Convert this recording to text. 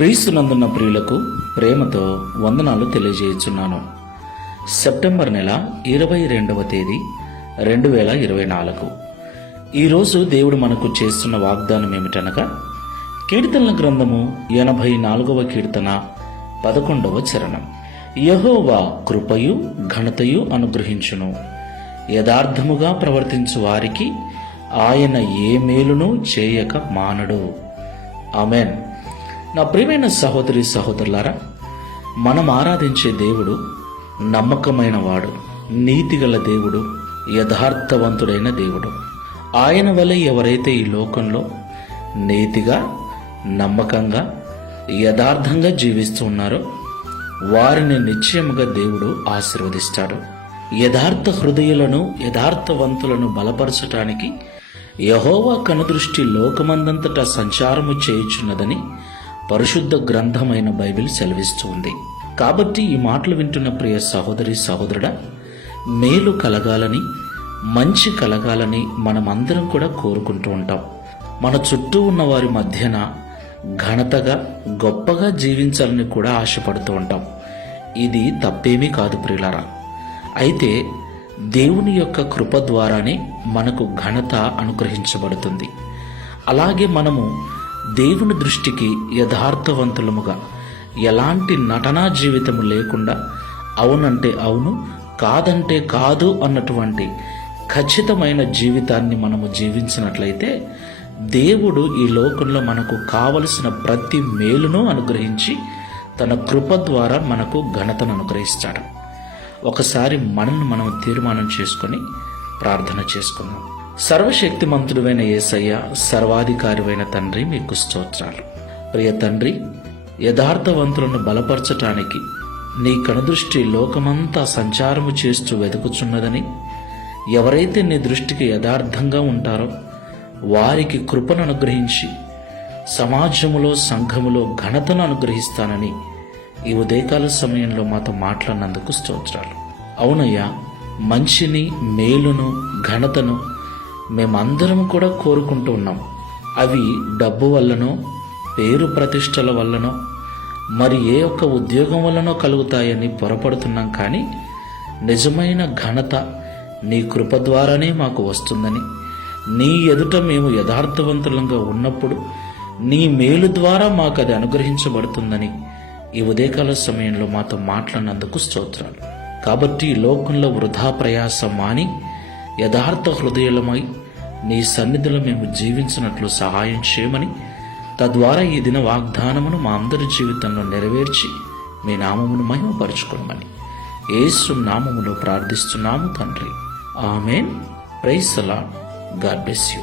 క్రీస్తునందున్న ప్రియులకు ప్రేమతో వందనాలు తెలియజేయుచున్నాను. సెప్టెంబర్ నెల 22వ తేదీ 2024. ఈరోజు దేవుడు మనకు చేస్తున్న వాగ్దానం ఏమిటనగా, కీర్తనల గ్రంథము 84వ కీర్తన 11వ చరణం. యెహోవా కృపయు ఘనతయు అనుగ్రహించును, యథార్థముగా ప్రవర్తించు వారికి ఆయన ఏ మేలును చేయక మానడు. ఆమెన్. నా ప్రియమైన సహోదరి సహోదరులారా, మనం ఆరాధించే దేవుడు నమ్మకమైన వాడు, నీతిగల దేవుడు, యథార్థవంతుడైన దేవుడు. ఆయన వలె ఎవరైతే ఈ లోకంలో నీతిగా, నమ్మకంగా, యథార్థంగా జీవిస్తూ ఉన్నారో వారిని నిశ్చయముగా దేవుడు ఆశీర్వదిస్తాడు. యథార్థ హృదయులను, యథార్థవంతులను బలపరచటానికి యెహోవా కనుదృష్టి లోకమందంతటా సంచారము చేయుచున్నదని పరిశుద్ధ గ్రంథమైన బైబిల్ సెలవిస్తూ ఉంది. కాబట్టి ఈ మాటలు వింటున్న ప్రియ సహోదరి సహోదరుడా, మేలు కలగాలని, మంచి కలగాలని మనమందరం కూడా కోరుకుంటూ ఉంటాం. మన చుట్టూ ఉన్న వారి మధ్యన ఘనతగా, గొప్పగా జీవించాలని కూడా ఆశపడుతూ ఉంటాం. ఇది తప్పేమీ కాదు ప్రియులారా. అయితే దేవుని యొక్క కృప ద్వారానే మనకు ఘనత అనుగ్రహించబడుతుంది. అలాగే మనము దేవుని దృష్టికి యథార్థవంతులముగా, ఎలాంటి నటనా జీవితము లేకుండా అవునంటే అవును, కాదంటే కాదు అన్నటువంటి ఖచ్చితమైన జీవితాన్ని మనము జీవించినట్లయితే దేవుడు ఈ లోకంలో మనకు కావలసిన ప్రతి మేలును అనుగ్రహించి తన కృప ద్వారా మనకు ఘనతను అనుగ్రహిస్తాడు. ఒకసారి మనల్ని మనం తీర్మానం చేసుకొని ప్రార్థన చేసుకుందాం. సర్వశక్తిమంతుడువైన యేసయ్య, సర్వాధికారివైన తండ్రి, మీకు స్తోత్రాలు. ప్రియ తండ్రి, యథార్థవంతులను బలపరచటానికి నీ కనుదృష్టి లోకమంతా సంచారము చేస్తూ వెతుకుచున్నదని, ఎవరైతే నీ దృష్టికి యథార్థంగా ఉంటారో వారికి కృపను అనుగ్రహించి సమాజములో, సంఘములో ఘనతను అనుగ్రహిస్తానని ఈ ఉదయకాల సమయంలో మాతో మాట్లాడినందుకు స్తోత్రాలు. అవునయ్యా, మంచిని, మేలును, ఘనతను మేమందరం కూడా కోరుకుంటూ ఉన్నాం. అవి డబ్బు వల్లనో, పేరు ప్రతిష్టల వల్లనో, మరి ఏ ఒక్క ఉద్యోగం వల్లనో కలుగుతాయని పొరపడుతున్నాం. కానీ నిజమైన ఘనత నీ కృప ద్వారానే మాకు వస్తుందని, నీ ఎదుట మేము యథార్థవంతులంగా ఉన్నప్పుడు నీ మేలు ద్వారా మాకు అది అనుగ్రహించబడుతుందని ఈ ఉదయకాల సమయంలో మాతో మాట్లాడినందుకు స్తోత్రాలు. కాబట్టి ఈ లోకంలో వృధా ప్రయాస మాని యథార్థ హృదయులమై నీ సన్నిధిలో మేము జీవించినట్లు సహాయం చేయమని, తద్వారా ఈ దిన వాగ్దానమును మా అందరి జీవితంలో నెరవేర్చి మీ నామమును మహిమపరచుకోమని యేసు నామములో ప్రార్థిస్తున్నాము తండ్రి. ఆమేన్. Praise the Lord. God bless you.